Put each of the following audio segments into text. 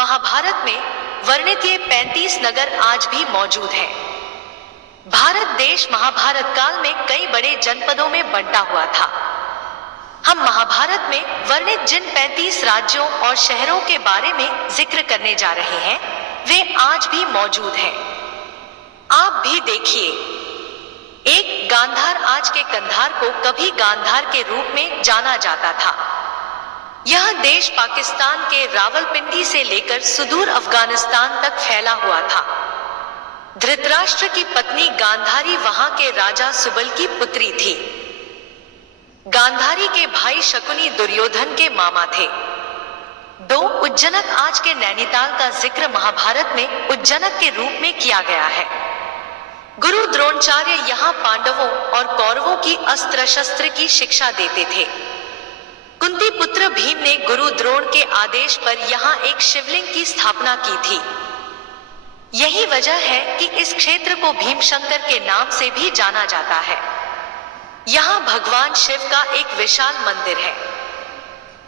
महाभारत में वर्णित ये 35 नगर आज भी मौजूद हैं। भारत देश महाभारत काल में कई बड़े जनपदों में बंटा हुआ था। हम महाभारत में वर्णित जिन 35 राज्यों और शहरों के बारे में जिक्र करने जा रहे हैं, वे आज भी मौजूद हैं। आप भी देखिए, एक गांधार, आज के कंधार को कभी गांधार के रूप में जाना जाता था। यह देश पाकिस्तान के रावलपिंडी से लेकर सुदूर अफगानिस्तान तक फैला हुआ था। धृतराष्ट्र की पत्नी गांधारी वहां के राजा सुबल की पुत्री थी। गांधारी के भाई शकुनी दुर्योधन के मामा थे। उज्जनक, आज के नैनीताल का जिक्र महाभारत में उज्जनक के रूप में किया गया है। गुरु द्रोणाचार्य यहाँ पांडवों और कौरवों की अस्त्र शस्त्र की शिक्षा देते थे। कुंती पुत्र भीम ने गुरु द्रोण के आदेश पर यहाँ एक शिवलिंग की स्थापना की थी। यही वजह है कि इस क्षेत्र को भीमशंकर के नाम से भी जाना जाता है। यहाँ भगवान शिव का एक विशाल मंदिर है।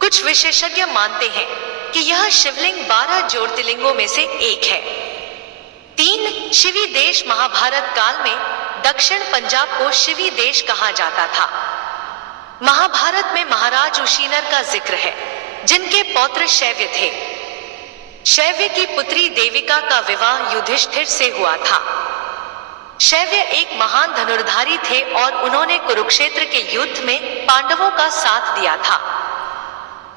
कुछ विशेषज्ञ मानते हैं कि यह शिवलिंग 12 ज्योतिर्लिंगों में से एक है। 3 शिवी देश, महाभारत काल में दक्षिण पंजाब को शिवी देश कहा जाता था। महाभारत में महाराज उशीनर का जिक्र है, जिनके पौत्र शैव्य थे। शैव्य की पुत्री देविका का विवाह युधिष्ठिर से हुआ था। शैव्य एक महान धनुर्धारी थे और उन्होंने कुरुक्षेत्र के युद्ध में पांडवों का साथ दिया था।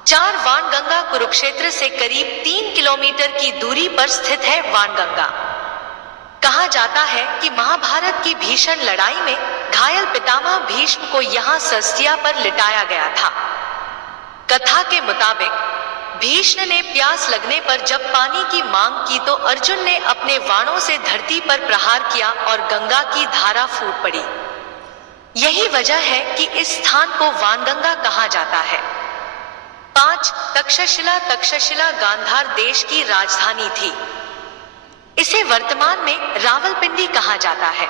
4 वाणगंगा कुरुक्षेत्र से करीब 3 किलोमीटर की दूरी पर स्थित है। वाणगंगा, कहा जाता है कि महाभारत की भीषण लड़ाई में घायल पितामह भीष्म को यहाँ सस्तिया पर लिटाया गया था। कथा के मुताबिक भीष्म ने प्यास लगने पर जब पानी की मांग की तो अर्जुन ने अपने बाणों से धरती पर प्रहार किया और गंगा की धारा फूट पड़ी। यही वजह है कि इस स्थान को वाणगंगा कहा जाता है। 5 तक्षशिला, तक्षशिला गांधार देश की राजधानी थी। इसे वर्तमान में रावलपिंडी कहा जाता है।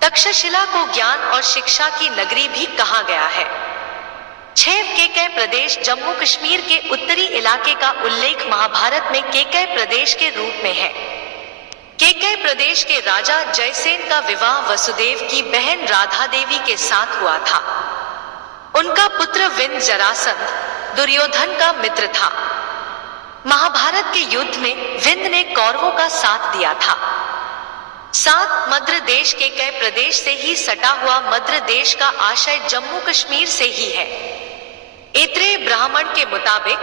तक्षशिला को ज्ञान और शिक्षा की नगरी भी कहा गया है। 6 केकय प्रदेश, जम्मू कश्मीर के उत्तरी इलाके का उल्लेख महाभारत में केकय प्रदेश के रूप में है। केकय प्रदेश के राजा जयसेन का विवाह वसुदेव की बहन राधा देवी के साथ हुआ था। उनका पुत्र विंध्य जरासंध दुर्योधन का मित्र था। महाभारत के युद्ध में विंध्य ने कौरवों का साथ दिया था। 7 मद्र देश, केकय प्रदेश से ही सटा हुआ मद्र देश का आशय जम्मू कश्मीर से ही है। ऐत्रेय ब्राह्मण के मुताबिक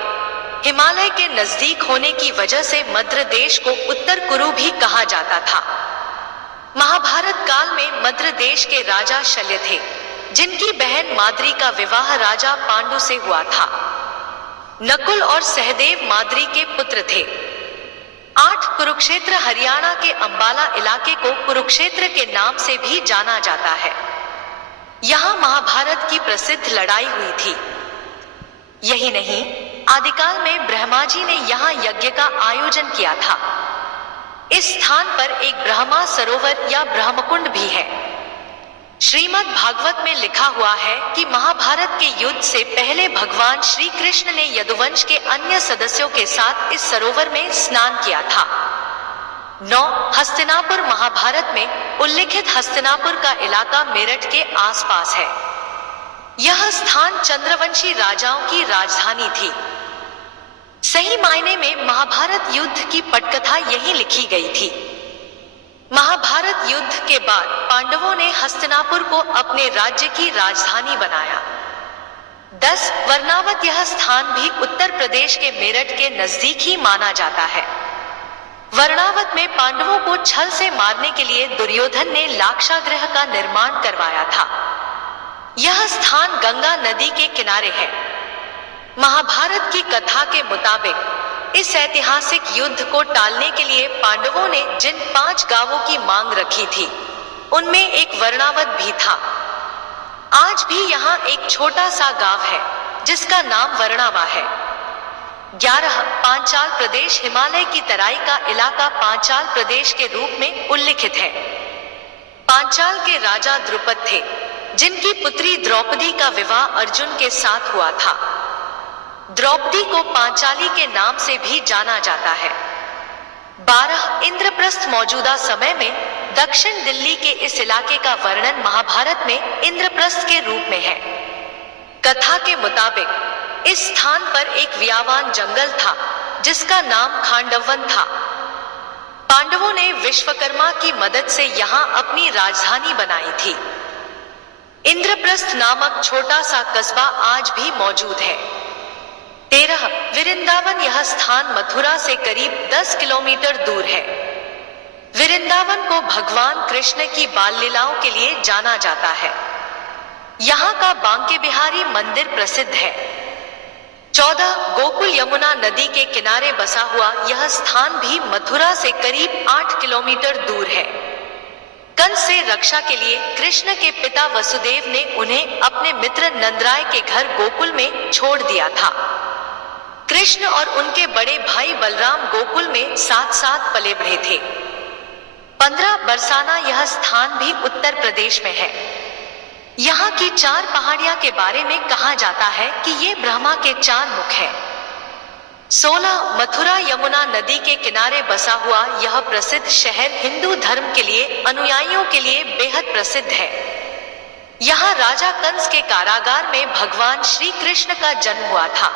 हिमालय के नजदीक होने की वजह से मद्र देश को उत्तर कुरु भी कहा जाता था। महाभारत काल में मद्र देश के राजा शल्य थे, जिनकी बहन माद्री का विवाह राजा पांडु से हुआ था। नकुल और सहदेव माद्री के पुत्र थे। 8 कुरुक्षेत्र, हरियाणा के अंबाला इलाके को कुरुक्षेत्र के नाम से भी जाना जाता है। यहाँ महाभारत की प्रसिद्ध लड़ाई हुई थी। यही नहीं, आदिकाल में ब्रह्मा जी ने यहाँ यज्ञ का आयोजन किया था। इस स्थान पर एक ब्रह्मा सरोवर या ब्रह्मकुंड भी है। श्रीमद् भागवत में लिखा हुआ है कि महाभारत के युद्ध से पहले भगवान श्री कृष्ण ने यदुवंश के अन्य सदस्यों के साथ इस सरोवर में स्नान किया था। 9 हस्तिनापुर, महाभारत में उल्लिखित हस्तिनापुर का इलाका मेरठ के आसपास है। यह स्थान चंद्रवंशी राजाओं की राजधानी थी। सही मायने में महाभारत युद्ध की पटकथा यही लिखी गई थी। महाभारत युद्ध के बाद पांडवों ने हस्तिनापुर को अपने राज्य की राजधानी बनाया। 10 वर्णावत, यह स्थान भी उत्तर प्रदेश के मेरठ के नजदीक ही माना जाता है। वर्णावत में पांडवों को छल से मारने के लिए दुर्योधन ने लाक्षागृह का निर्माण करवाया था। यह स्थान गंगा नदी के किनारे है। महाभारत की कथा के मुताबिक इस ऐतिहासिक युद्ध को टालने के लिए पांडवों ने जिन 5 गांवों की मांग रखी थी, उनमें एक वर्णावत भी था। आज भी यहाँ एक छोटा सा गांव है जिसका नाम वर्णावा है। 11 पांचाल प्रदेश, हिमालय की तराई का इलाका पांचाल प्रदेश के रूप में उल्लिखित है। पांचाल के राजा द्रुपद थे, जिनकी पुत्री द्रौपदी का विवाह अर्जुन के साथ हुआ था। द्रौपदी को पांचाली के नाम से भी जाना जाता है। 12 इंद्रप्रस्थ मौजूदा समय में दक्षिण दिल्ली के इस इलाके का वर्णन महाभारत में इंद्रप्रस्थ के रूप में है। कथा के मुताबिक इस स्थान पर एक व्यावान जंगल था जिसका नाम खांडवन था। पांडवों ने विश्वकर्मा की मदद से यहाँ अपनी राजधानी बनाई थी। इंद्रप्रस्थ नामक छोटा सा कस्बा आज भी मौजूद है। 13 वृंदावन, यह स्थान मथुरा से करीब 10 किलोमीटर दूर है। वृंदावन को भगवान कृष्ण की बाल लीलाओं के लिए जाना जाता है। यहाँ का बांके बिहारी मंदिर प्रसिद्ध है। 14 गोकुल, यमुना नदी के किनारे बसा हुआ यह स्थान भी मथुरा से करीब 8 किलोमीटर दूर है। कंस से रक्षा के लिए कृष्ण के पिता वसुदेव ने उन्हें अपने मित्र नंदराय के घर गोकुल में छोड़ दिया था। कृष्ण और उनके बड़े भाई बलराम गोकुल में साथ साथ पले बढ़े थे। 15 बरसाना, यह स्थान भी उत्तर प्रदेश में है। यहाँ की 4 पहाड़ियां के बारे में कहा जाता है कि ये ब्रह्मा के 4 मुख हैं। 16 मथुरा, यमुना नदी के किनारे बसा हुआ यह प्रसिद्ध शहर हिंदू धर्म के लिए अनुयायियों के लिए बेहद प्रसिद्ध है। यहाँ राजा कंस के कारागार में भगवान श्री कृष्ण का जन्म हुआ था।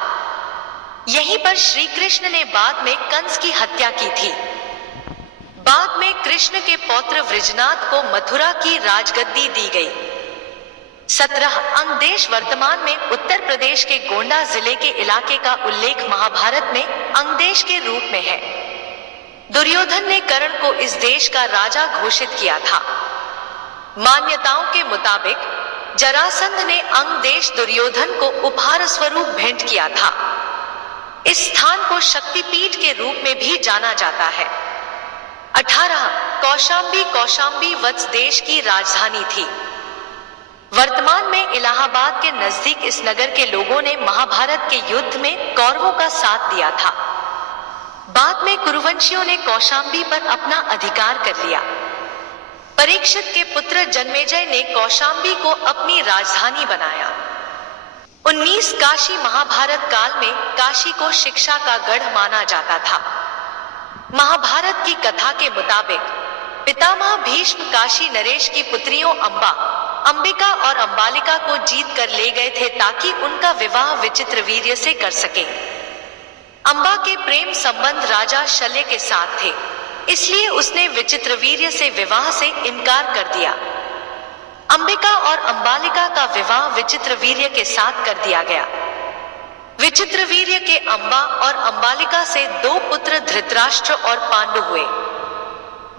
यहीं पर श्री कृष्ण ने बाद में कंस की हत्या की थी। बाद में कृष्ण के पौत्र वृजनाथ को मथुरा की राजगद्दी दी गई। 17 अंगदेश, वर्तमान में उत्तर प्रदेश के गोंडा जिले के इलाके का उल्लेख महाभारत में अंगदेश के रूप में है। दुर्योधन ने कर्ण को इस देश का राजा घोषित किया था। मान्यताओं के मुताबिक जरासंध ने अंगदेश दुर्योधन को उपहार स्वरूप भेंट किया था। इस स्थान को शक्तिपीठ के रूप में भी जाना जाता है। 18 कौशाम्बी, कौशाम्बी वत्स देश की राजधानी थी। वर्तमान में इलाहाबाद के नजदीक इस नगर के लोगों ने महाभारत के युद्ध में कौरवों का साथ दिया था। बाद में कुरुवंशियों ने कौशाम्बी पर अपना अधिकार कर लिया। परीक्षित के पुत्र जन्मेजय ने कौशाम्बी को अपनी राजधानी बनाया। 19 काशी, महाभारत काल में काशी को शिक्षा का गढ़ माना जाता था। महाभारत की कथा के मुताबिक पितामह भीष्म काशी नरेश की पुत्रियों अंबिका और अंबालिका को जीत कर ले गए थे ताकि उनका विवाह विचित्रवीर्य से कर सके। अंबा के प्रेम संबंध राजा शल्य के साथ थे, इसलिए उसने विचित्रवीर्य से विवाह से इनकार कर दिया। अंबिका और अंबालिका का विवाह विचित्रवीर्य के साथ कर दिया गया। विचित्रवीर्य के अंबा और अंबालिका से 2 पुत्र धृतराष्ट्र और पांडु हुए।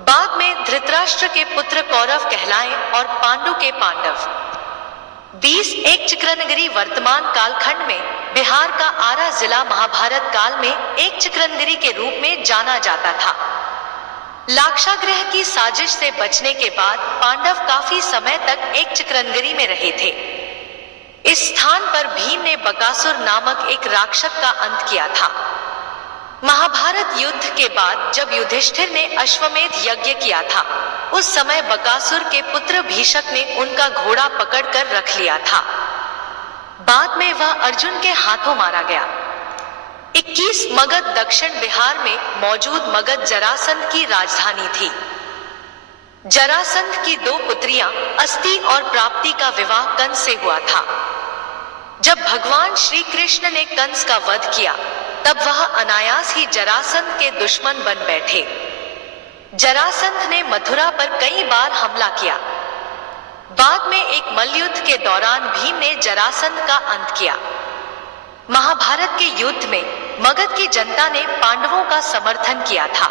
बाद में धृतराष्ट्र के पुत्र कौरव कहलाए और पांडु के पांडव। 20 एक चिक्रनगिरी, वर्तमान कालखंड में बिहार का आरा जिला महाभारत काल में एक चिक्रनगिरी के रूप में जाना जाता था। लाक्षागृह की साजिश से बचने के बाद पांडव काफी समय तक एक चिक्रनगिरी में रहे थे। इस स्थान पर भीम ने बकासुर नामक एक राक्षस का अंत किया था। महाभारत युद्ध के बाद जब युधिष्ठिर ने अश्वमेध यज्ञ किया था, उस समय बकासुर के पुत्र भीषक ने उनका घोड़ा पकड़कर रख लिया था। बाद में वह अर्जुन के हाथों मारा गया। 21 मगध, दक्षिण बिहार में मौजूद मगध जरासंध की राजधानी थी। जरासंध की 2 पुत्रियां अस्ति और प्राप्ति का विवाह कंस से हुआ था। जब भगवान श्री कृष्ण ने कंस का वध किया तब वह अनायास ही जरासंध के दुश्मन बन बैठे। जरासंध ने मथुरा पर कई बार हमला किया। बाद में एक मल्लयुद्ध के दौरान भीम ने जरासंध का अंत किया। महाभारत के युद्ध में मगध की जनता ने पांडवों का समर्थन किया था।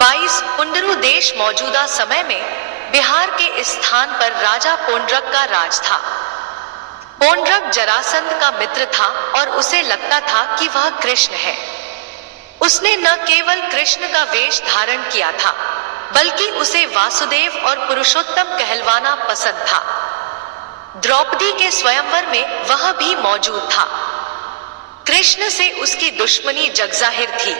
22 पुंडरू देश, मौजूदा समय में बिहार के इस स्थान पर राजा पोंड्रक का राज था। पोंड्रक जरासंध का मित्र था और उसे लगता था कि वह कृष्ण है। उसने न केवल कृष्ण का वेश धारण किया था, बल्कि उसे वासुदेव और पुरुषोत्तम कहलवाना पसंद था। द्रौपदी के स्वयंवर में वह भी मौजूद था। कृष्ण से उसकी दुश्मनी जगजाहिर थी।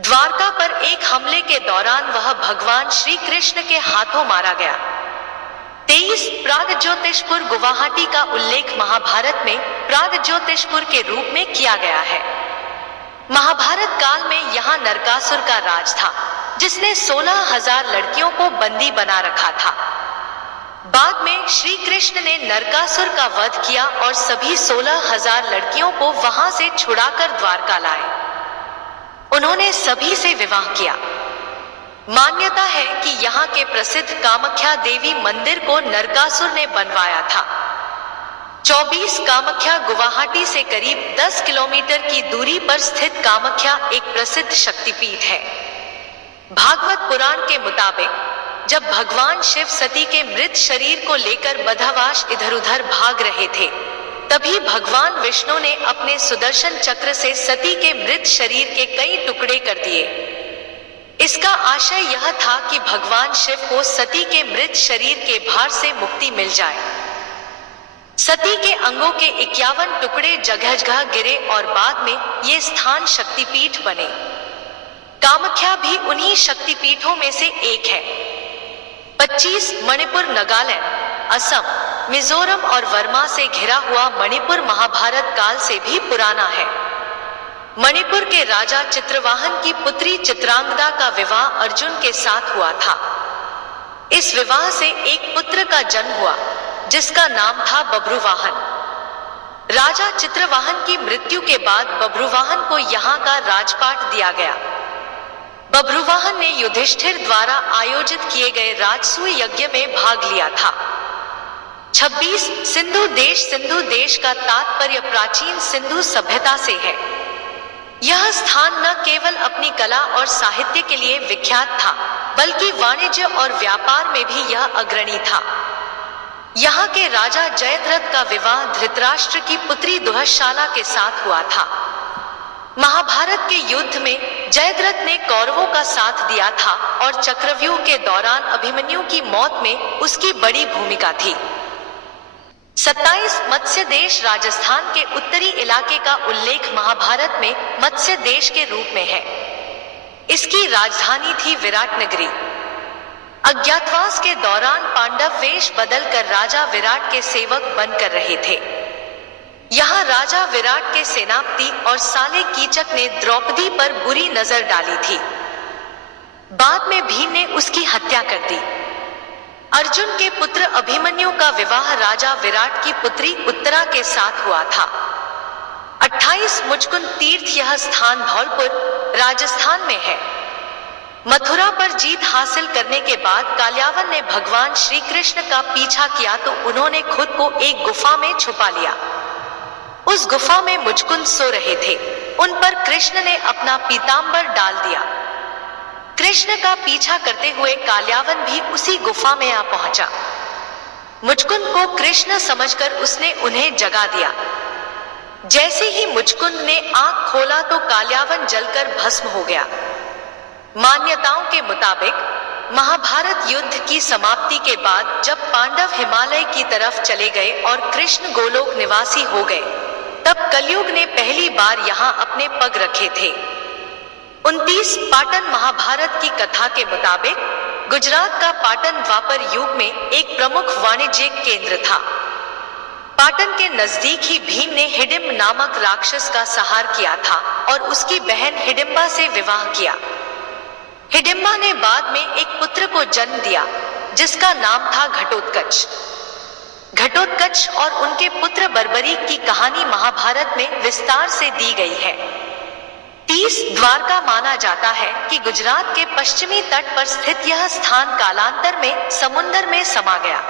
द्वारका पर एक हमले के दौरान वह भगवान श्री कृष्ण के हाथों मारा गया। 23 प्रागज्योतिषपुर, गुवाहाटी का उल्लेख महाभारत में प्रागज्योतिषपुर के रूप में किया गया है। महाभारत काल में यहाँ नरकासुर का राज था, जिसने 16,000 लड़कियों को बंदी बना रखा था। बाद में श्री कृष्ण ने नरकासुर का वध किया और सभी 16,000 लड़कियों को वहां से छुड़ाकर द्वारका लाए। उन्होंने सभी से विवाह किया। मान्यता है कि यहाँ के प्रसिद्ध कामाख्या देवी मंदिर को नरकासुर ने बनवाया था। 24 कामाख्या गुवाहाटी से करीब 10 किलोमीटर की दूरी पर स्थित कामाख्या एक प्रसिद्ध शक्तिपीठ है। भागवत पुराण के मुताबिक जब भगवान शिव सती के मृत शरीर को लेकर बदहवास इधर उधर भाग रहे थे, तभी भगवान विष्णु ने अपने सुदर्शन चक्र से सती के मृत शरीर के कई टुकड़े कर दिए। इसका आशय यह था कि भगवान शिव को सती के मृत शरीर के भार से मुक्ति मिल जाए। सती के अंगों के 51 टुकड़े जगह जगह गिरे और बाद में ये स्थान शक्तिपीठ बने। कामाख्या भी उन्हीं शक्तिपीठों में से एक है। 25 मणिपुर, नागालैंड, असम, मिजोरम और वर्मा से घिरा हुआ मणिपुर महाभारत काल से भी पुराना है। मणिपुर के राजा चित्रवाहन की पुत्री चित्रांगदा का विवाह अर्जुन के साथ हुआ था। इस विवाह से एक पुत्र का जन्म हुआ, जिसका नाम था बभ्रुवाहन। राजा चित्रवाहन की मृत्यु के बाद बभ्रुवाहन को यहाँ का राजपाट दिया गया। बभ्रुवाहन ने युधिष्ठिर द्वारा आयोजित किए गए राजसूय यज्ञ में भाग लिया था। 26 सिंधु देश का तात्पर्य प्राचीन सिंधु सभ्यता से है। यह स्थान न केवल अपनी कला और साहित्य के लिए विख्यात था, बल्कि वाणिज्य और व्यापार में भी यह अग्रणी था। यहाँ के राजा जयद्रथ का विवाह धृतराष्ट्र की पुत्री दुःशाला के साथ हुआ था। महाभारत के युद्ध में जयद्रथ ने कौरवों का साथ दिया था और चक्रव्यूह के दौरान अभिमन्यु की मौत में उसकी बड़ी भूमिका थी। 27 मत्स्य देश राजस्थान के उत्तरी इलाके का उल्लेख महाभारत में मत्स्य देश के रूप में है। इसकी राजधानी थी विराटनगरी। अज्ञातवास के दौरान पांडव वेश बदलकर राजा विराट के सेवक बनकर रहे थे। यहाँ राजा विराट के सेनापति और साले कीचक ने द्रौपदी पर बुरी नजर डाली थी। बाद में भीम ने उसकी हत्या कर दी। अर्जुन के पुत्र अभिमन्यु का विवाह राजा विराट की पुत्री उत्तरा के साथ हुआ था। 28 मुचकुंद तीर्थ, यह स्थान धौलपुर राजस्थान में है। मथुरा पर जीत हासिल करने के बाद काल्यावन ने भगवान श्री कृष्ण का पीछा किया तो उन्होंने खुद को एक गुफा में छुपा लिया। उस गुफा में मुचकुंद सो रहे थे। उन पर कृष्ण ने अपना पीतांबर डाल दिया। कृष्ण का पीछा करते हुए काल्यावन भी उसी गुफा में आ पहुंचा। मुचकुंद को कृष्ण समझकर उसने उन्हें जगा दिया। जैसे ही मुचकुंद ने आंख खोला तो काल्यावन जलकर भस्म हो गया। मान्यताओं के मुताबिक महाभारत युद्ध की समाप्ति के बाद जब पांडव हिमालय की तरफ चले गए और कृष्ण गोलोक निवासी हो गए, तब कलयुग ने पहली बार यहाँ अपने पग रखे थे। 29 पाटन महाभारत की कथा के मुताबिक गुजरात का पाटन द्वापर युग में एक प्रमुख वाणिज्यिक केंद्र था। पाटन के नजदीक ही भीम ने हिडिंब नामक राक्षस का संहार किया था और उसकी बहन हिडिंबा से विवाह किया। हिडिंबा ने बाद में एक पुत्र को जन्म दिया, जिसका नाम था घटोत्कच। घटोत्कच और उनके पुत्र बर्बरीक की कहानी महाभारत में विस्तार से दी गई है। 30 द्वारका माना जाता है कि गुजरात के पश्चिमी तट पर स्थित यह स्थान कालांतर में समुद्र में समा गया।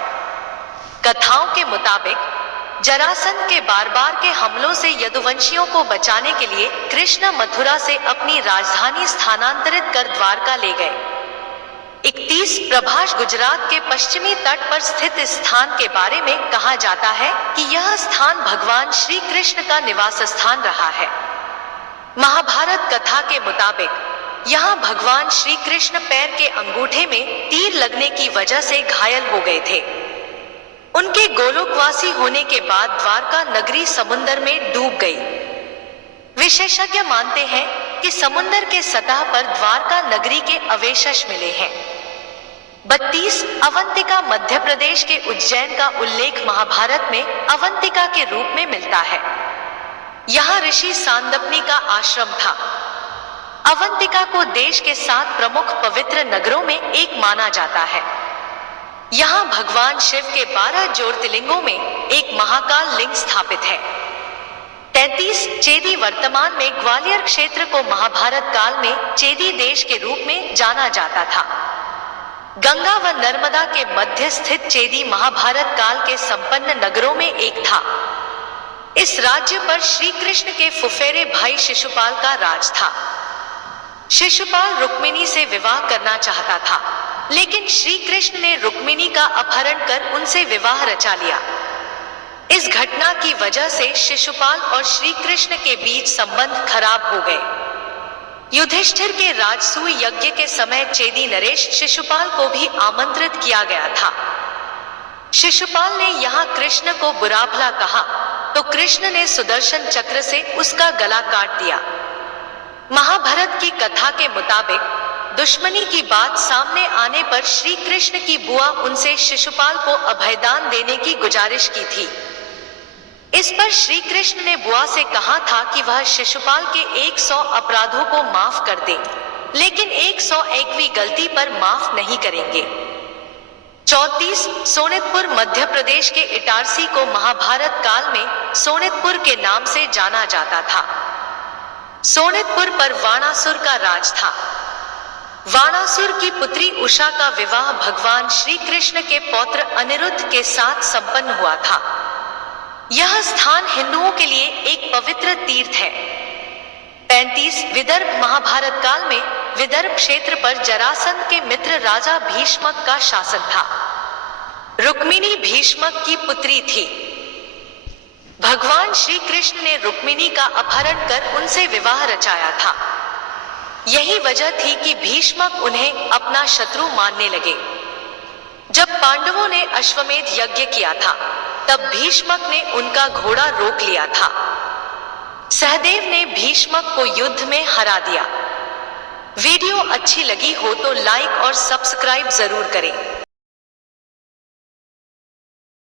कथाओं के मुताबिक जरासंध के बार के हमलों से यदुवंशियों को बचाने के लिए कृष्ण मथुरा से अपनी राजधानी स्थानांतरित कर द्वारका ले गए। 31 प्रभाष गुजरात के पश्चिमी तट पर स्थित इस स्थान के बारे में कहा जाता है कि यह स्थान भगवान श्री कृष्ण का निवास स्थान रहा है। महाभारत कथा के मुताबिक यहाँ भगवान श्री कृष्ण पैर के अंगूठे में तीर लगने की वजह से घायल हो गए थे। उनके गोलोकवासी होने के बाद द्वारका नगरी समुद्र में डूब गई। विशेषज्ञ मानते हैं कि समुद्र के सतह पर द्वारका नगरी के अवशेष मिले हैं। 32 अवंतिका मध्य प्रदेश के उज्जैन का उल्लेख महाभारत में अवंतिका के रूप में मिलता है। यहाँ ऋषि सांदपनी का आश्रम था। अवंतिका को देश के 7 प्रमुख पवित्र नगरों में एक माना जाता है। यहाँ भगवान शिव के 12 ज्योतिर्लिंगों में एक महाकाल लिंग स्थापित है। 33 चेदी वर्तमान में ग्वालियर क्षेत्र को महाभारत काल में चेदी देश के रूप में जाना जाता था। गंगा व नर्मदा के मध्य स्थित चेदी महाभारत काल के संपन्न नगरों में एक था। इस राज्य पर श्री कृष्ण के फुफेरे भाई शिशुपाल का राज था। शिशुपाल रुक्मिणी से विवाह करना चाहता था, लेकिन श्री कृष्ण ने रुक्मिणी का अपहरण कर उनसे विवाह रचा लिया। इस घटना की वजह से शिशुपाल और श्री कृष्ण के बीच संबंध खराब हो गए। युधिष्ठिर के राजसूय यज्ञ के समय चेदी नरेश शिशुपाल को भी आमंत्रित किया गया था। शिशुपाल ने यहाँ कृष्ण को बुरा भला कहा तो कृष्ण ने सुदर्शन चक्र से उसका गला काट दिया। महाभारत की कथा के मुताबिक दुश्मनी की बात सामने आने पर श्री कृष्ण की बुआ उनसे शिशुपाल को अभयदान देने की गुजारिश की थी। इस पर श्री कृष्ण ने बुआ से कहा था कि वह शिशुपाल के 100 अपराधों को माफ कर दे, लेकिन 101वीं गलती पर माफ नहीं करेंगे। 34 सोनितपुर मध्य प्रदेश के इटारसी को महाभारत काल में सोनितपुर के नाम से जाना जाता था। सोनितपुर पर वाणासुर का राज था। वाणासुर की पुत्री उषा का विवाह भगवान श्री कृष्ण के पौत्र अनिरुद्ध के साथ संपन्न हुआ था। यह स्थान हिंदुओं के लिए एक पवित्र तीर्थ है। 35 विदर्भ महाभारत काल में विदर्भ क्षेत्र पर जरासंध के मित्र राजा भीष्मक का शासन था। रुक्मिणी भीष्मक की पुत्री थी। भगवान श्री कृष्ण ने रुक्मिणी का अपहरण कर उनसे विवाह रचाया था। यही वजह थी कि भीष्मक उन्हें अपना शत्रु मानने लगे। जब पांडवों ने अश्वमेध यज्ञ किया था, तब भीष्मक ने उनका घोड़ा रोक लिया था। सहदेव ने भीष्मक को युद्ध में हरा दिया। वीडियो अच्छी लगी हो तो लाइक और सब्सक्राइब जरूर करें।